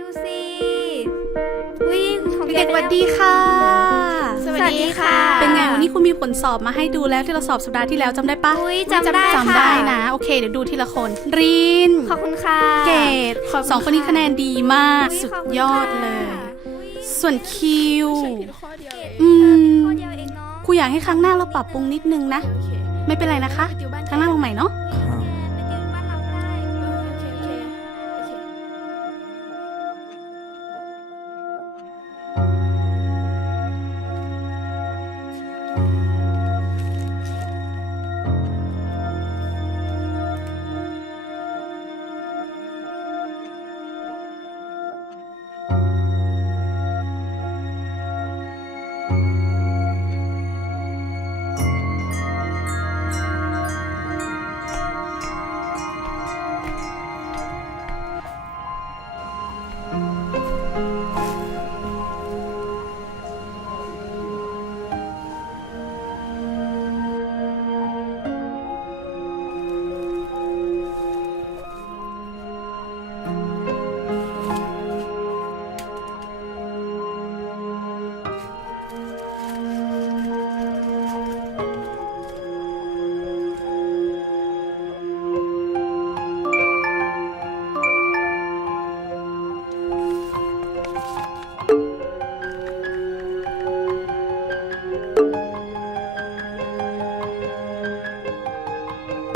ดูสิวิของแกเด็กๆสวัสดีค่ะ สวัสดีค่ะ เป็นไงวันนี้คุณมีผลสอบมาให้ดูแล้วที่เราสอบสัปดาห์ที่แล้วจำได้ปะอุ๊ยจำได้จำค่ะได้นะโอเคเดี๋ยวดูทีละคนรีนขอบคุณค่ะ เกดขอบณสองคนนี้คะแนนดีมากอุ๊สุดขบคุณยอดค่ะเลยอุ๊ยส่วนคิวเกรดอืเออมมีข้อเดียวเองเนาะครูอยากให้ครั้งหน้าเราปรับปรุงนิดนึงนะ ไม่เป็นไรนะคะ ครั้งหน้าลงใหม่เนาะ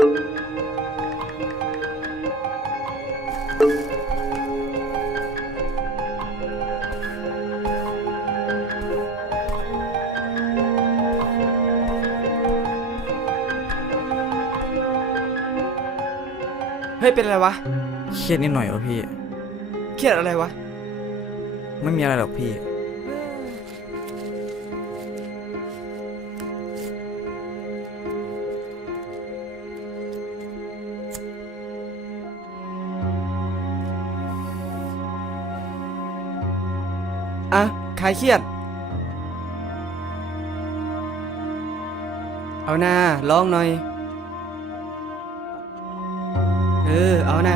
เฮ้ย เป็นอะไรวะ เครียดนิดหน่อยวะพี่ เครียดอะไรวะ ไม่มีอะไรหรอกพี่ ลายเครียด เอาหน้าลองหน่อย เออ เอาหน้า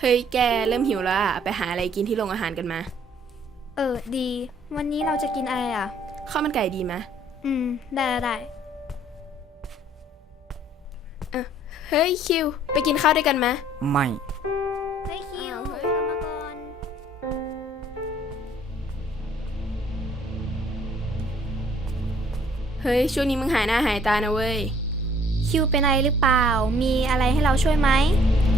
เฮ้ยแกเริ่มหิวแล้วอะไปหาอะไรกินที่โรงอาหารกันมา เออดี วันนี้เราจะกินอะไรอะ ข้าวมันไก่ดีไหมอืม ได้ได้ได้เฮ้ยคิว ไปกินข้าวด้วยกันไหมไม่ เฮ้ยคิวอ้าวเฮ้ยกลับมาก่อนเฮ้ยช่วงนี้มึงหายหน้าหายตานะเว้ย คิวเป็นอะไรหรือเปล่า มีอะไรให้เราช่วยไหม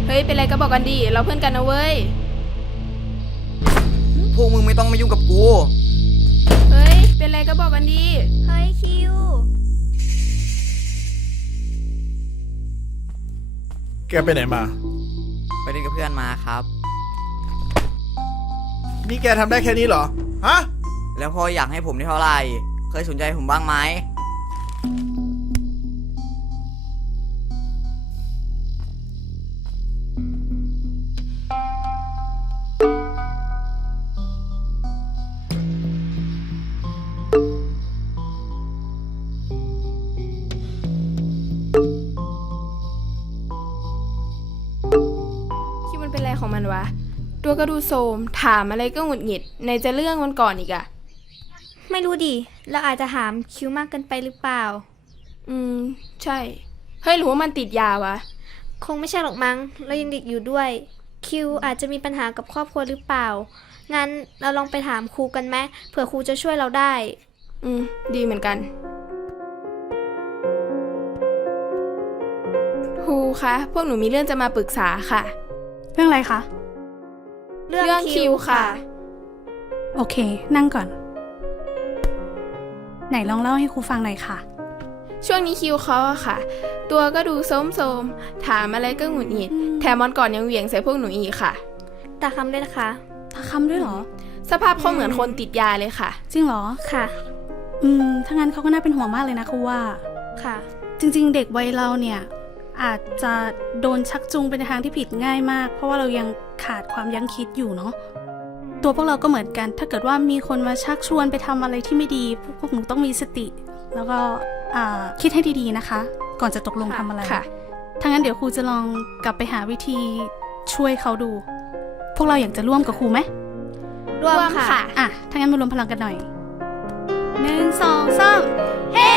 เฮ้ยเป็นไรก็บอกกันดิเราเพื่อนกันนะเว้ย พวกมึงไม่ต้องมายุ่งกับกู เฮ้ย เป็นไรก็บอกกันดิเฮ้ยคิว แกไปไหนมา ไปเล่นกับเพื่อนมาครับ นี่แกทำได้แค่นี้เหรอ ฮะ แล้วพ่ออยากให้ผมได้เท่าไหร่ เคยสนใจผมบ้างไหม ตัวก็ดูโทรมถามอะไรก็หงุดหงิด ในจะเรื่องวันก่อนอีกอะไม่รู้ดิ เราอาจจะถามคิวมากเกินไปหรือเปล่า อืม ใช่ เฮ้ยหรือว่ามันติดยาวะ คงไม่ใช่หรอกมั้ง เรายังเด็กอยู่ด้วย คิวอาจจะมีปัญหากับครอบครัวหรือเปล่า งั้นเราลองไปถามครูกันไหมเผื่อครูจะช่วยเราได้ อืม ดีเหมือนกัน ครูคะ พวกหนูมีเรื่องจะมาปรึกษาค่ะ เรื่องอะไรคะ เรื่องเรื่องคิวค่ะ โอเค นั่งก่อน ไหนลองเล่าให้ครูฟังหน่อยค่ะ ช่วงนี้คิวเขาอะค่ะ ตัวก็ดูโสมๆ ถามอะไรก็หงุดหงิด อืม แถมวันก่อนยังเหวี่ยงใส่พวกหนูอีกค่ะ ตาคำด้วยนะคะ ตาคำด้วยเหรอ สภาพเขาเหมือนคนติดยาเลยค่ะ จริงเหรอ ค่ะ อืม ถ้างั้นเขาก็น่าเป็นห่วงมากเลยนะครูว่า ค่ะ จริง ๆ เด็กวัยเราเนี่ย อาจจะโดนชักจูงไปในทางที่ผิดง่ายมาก เพราะว่าเรายัง ขาดความยั้งคิดอยู่เนาะอืมตัวพวกเราก็เหมือนกัน ถ้าเกิดว่ามีคนมาชักชวนไปทำอะไรที่ไม่ดีพวกพวกหนูต้องมีสติ แล้วก็อ่าคิดให้ดีๆนะคะ ก่อนจะตกลงทำอะไรค่ะถ้างั้นเดี๋ยวครูจะลองกลับไปหาวิธีช่วยเขาดู พวกเราอยากจะร่วมกับครูไหมร่วมค่ะ อะ ถ้างั้นมารวมพลังกันหน่อยหนึ่งสองสามเฮ้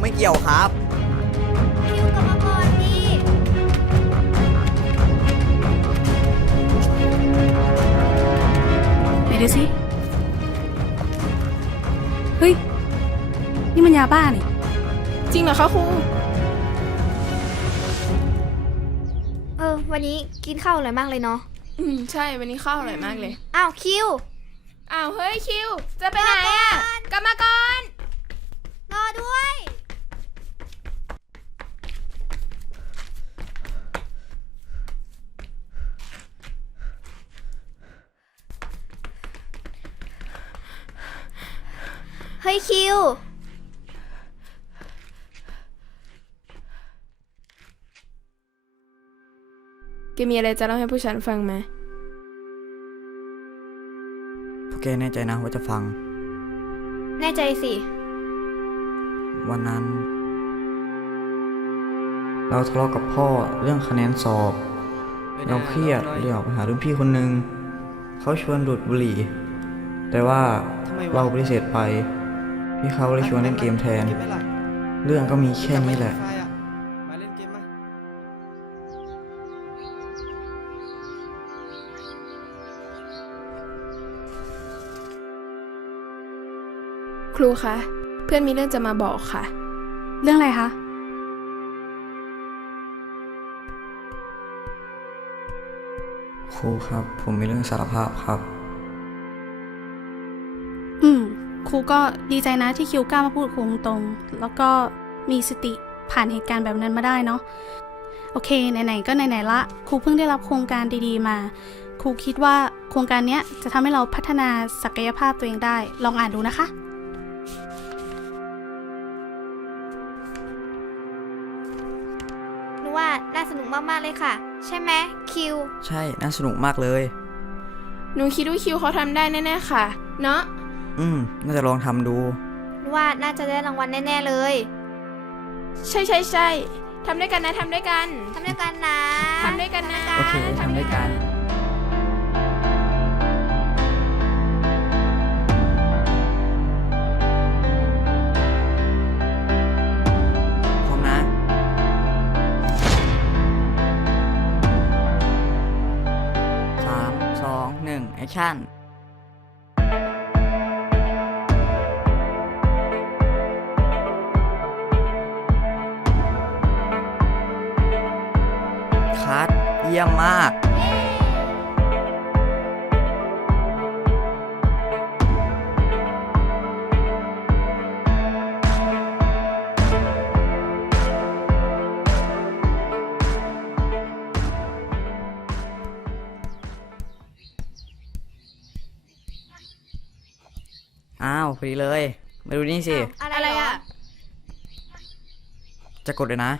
ไม่เกี่ยวครับ คิวกลับมาก่อนดิไหนดูสิเฮ้ย นี่มันยาบ้านี่ จริงเหรอคะครู เออ วันนี้กินข้าวอร่อยมากเลยเนาะอืมใช่วันนี้ข้าวอร่อยมากเลย อ้าวคิว อ้าวเฮ้ยคิว จะไปไหนอะกลับมาก่อน รอด้วย ฮ้ยคิว แกมีอะไรจะเล่าให้ผู้ฉันฟังไหม พวกแกแน่ใจนะว่าจะฟัง แน่ใจสิ วันนั้น เราทะเลาะกับพ่อเรื่องคะแนนสอบ เราเครียดเลยออกไปหารุ่นพี่คนหนึ่ง เขาชวนดูดบุหรี่ แต่ว่าทำไมวะเราปฏิเสธไป พี่เขาเลยชวนเล่นเกมแทนเกมไหมล่ะเรื่องก็มีแค่นี้แหละจำไม่ได้ไฟอะมาเล่นเกมมาครูคะ เพื่อนมีเรื่องจะมาบอกค่ะ เรื่องอะไรคะ ครูครับ ผมมีเรื่องสารภาพครับ ครูก็ดีใจนะที่คิวกล้ามาพูดกับครูตรงๆแล้วก็มีสติผ่านเหตุการณ์แบบนั้นมาได้เนาะโอเคไหนๆก็ไหนๆละครูเพิ่งได้รับโครงการดีๆมา ครูคิดว่าโครงการเนี้ยจะทำให้เราพัฒนาศักยภาพตัวเองได้ ลองอ่านดูนะคะหนูว่าน่าสนุกมากๆเลยค่ะ ใช่ไหมคิว ใช่ น่าสนุกมากเลย หนูคิดว่าคิวเขาทำได้แน่ๆค่ะ เนาะ อืม น่าจะลองทำดูหนูว่าน่าจะได้รางวัลแน่ ๆ เลย ใช่ใช่ใช่ทำด้วยกันนะทำด้วยกันทำด้วยกันนะทำด้วยกันนะโอเคทำด้วยกัน พร้อมนะ สาม สอง หนึ่งแอคชั่น เยี่ยมมากอ้าวพอดีเลย มาดูนี่สิ อะไรอะไรเหรออะจะกดเลยนะ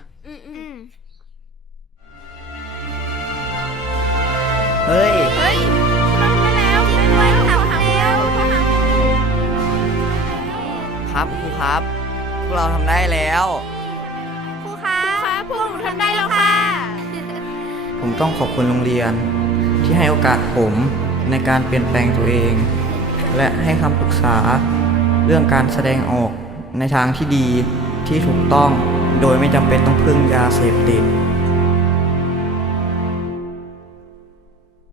เฮ้ย เฮ้ยเราทำได้แล้วจริงด้วยเราทำแล้วครับครูครับพวกเราทำได้แล้ว ครูคะค่ะพวกหนูทำได้แล้วค่ะ ผมต้องขอบคุณโรงเรียน ที่ให้โอกาสผมในการเปลี่ยนแปลงตัวเอง และให้คำปรึกษาเรื่องการแสดงออกในทางที่ดีที่ถูกต้องโดยไม่จำเป็นต้องพึ่งยาเสพติด